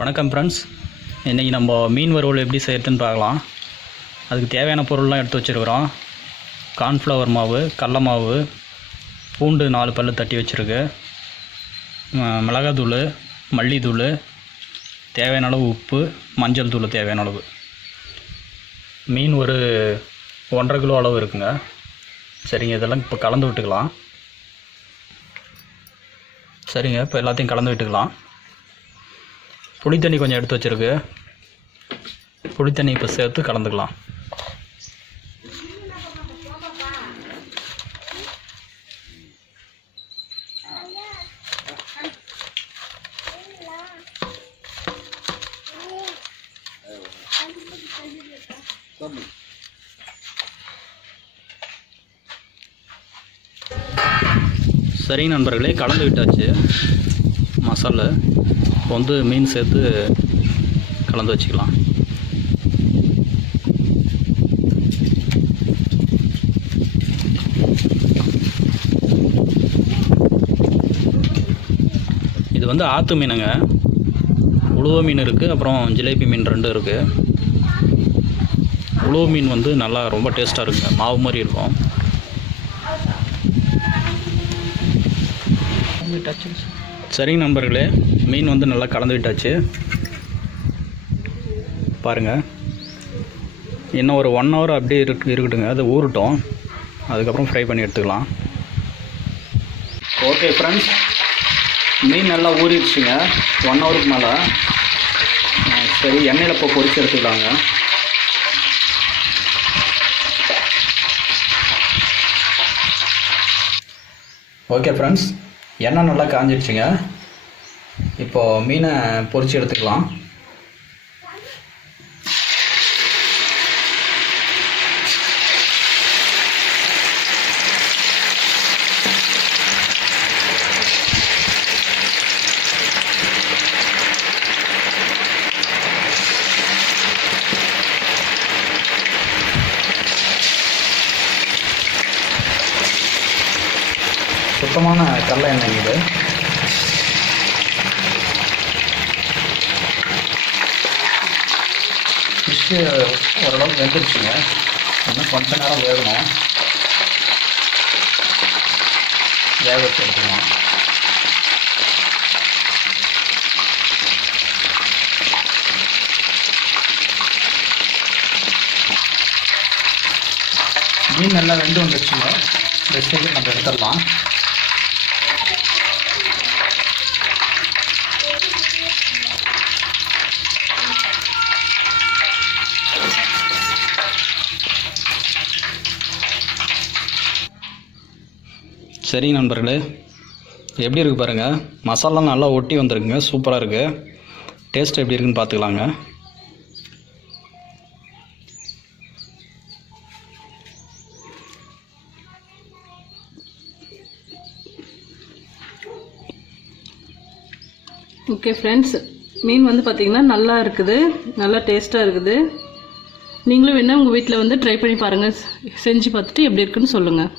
வணக்கம் ஃப்ரெண்ட்ஸ், இன்றைக்கி நம்ம மீன் வறுவல் எப்படி செய்யறதுன்னு பார்க்கலாம். அதுக்கு தேவையான பொருள்லாம் எடுத்து வச்சுருக்குறோம். கார்ன்ஃப்ளவர் மாவு, கடல மாவு, பூண்டு 4 பல்லு தட்டி வச்சுருக்கு, மிளகாத்தூள், மல்லித்தூள், தேவையான அளவு உப்பு, மஞ்சள் தூள் தேவையான அளவு. மீன் ஒரு 1.5 கிலோ அளவு இருக்குங்க. சரிங்க, இதெல்லாம் இப்போ கலந்து விட்டுக்கலாம். சரிங்க, இப்போ எல்லாத்தையும் கலந்து விட்டுக்கலாம். புளித்தண்ணி கொஞ்சம் எடுத்து வச்சுருக்கு, புளித்தண்ணி இப்போ சேர்த்து கலந்துக்கலாம். சரி நண்பர்களே, கலந்து விட்டாச்சு மசாலா. இப்போ வந்து மீன் சேர்த்து கலந்து வச்சுக்கலாம். இது வந்து ஆற்று மீனுங்க. உழுவ மீன் இருக்குது, அப்புறம் ஜிலேபி மீன் 2 இருக்குது. உழுவ மீன் வந்து நல்லா ரொம்ப டேஸ்ட்டாக இருக்குங்க, மாவு மாதிரி இருக்கும். சரிங்க நண்பர்களே, மீன் வந்து நல்லா கலந்து விட்டாச்சு. பாருங்கள், இன்னும் ஒரு 1 ஹவர் அப்படியே இருக்கட்டுங்க, அது ஊறட்டும். அதுக்கப்புறம் ஃப்ரை பண்ணி எடுத்துக்கலாம். ஓகே ஃப்ரெண்ட்ஸ், மீன் நல்லா ஊறிடுச்சுங்க 1 ஹவருக்கு மேலே. சரி, எண்ணெயில் இப்போ பொரிச்சு எடுத்துக்கலாங்க. ஓகே ஃப்ரெண்ட்ஸ், எண்ணெய் நல்லா காஞ்சிடுச்சுங்க. இப்போது மீனை பொரிச்சு எடுத்துக்கலாம். சுத்தமான கடலை எண்ணெய் இது. ஃபிஷ்ஷு ஓரளவுக்கு வெந்துருச்சுங்க, இன்னும் கொஞ்ச நேரம் வேகணும். வேக வச்சு எடுத்துக்கலாம். மீன் நல்லா வெந்து வந்துருச்சுங்க. இந்த ஸ்டேஜில் நம்ம எடுத்துடலாம். சரிங்க நண்பர்களே, எப்படி இருக்குது பாருங்கள், மசாலா நல்லா ஒட்டி வந்துருக்குங்க, சூப்பராக இருக்குது. டேஸ்ட் எப்படி இருக்குன்னு பார்த்துக்கலாங்க. ஓகே ஃப்ரெண்ட்ஸ், மீன் வந்து பார்த்திங்கன்னா நல்லா இருக்குது, நல்லா டேஸ்ட்டாக இருக்குது. நீங்களும் வேணால் உங்கள் வீட்டில் வந்து ட்ரை பண்ணி பாருங்கள், செஞ்சு பார்த்துட்டு எப்படி இருக்குன்னு சொல்லுங்கள்.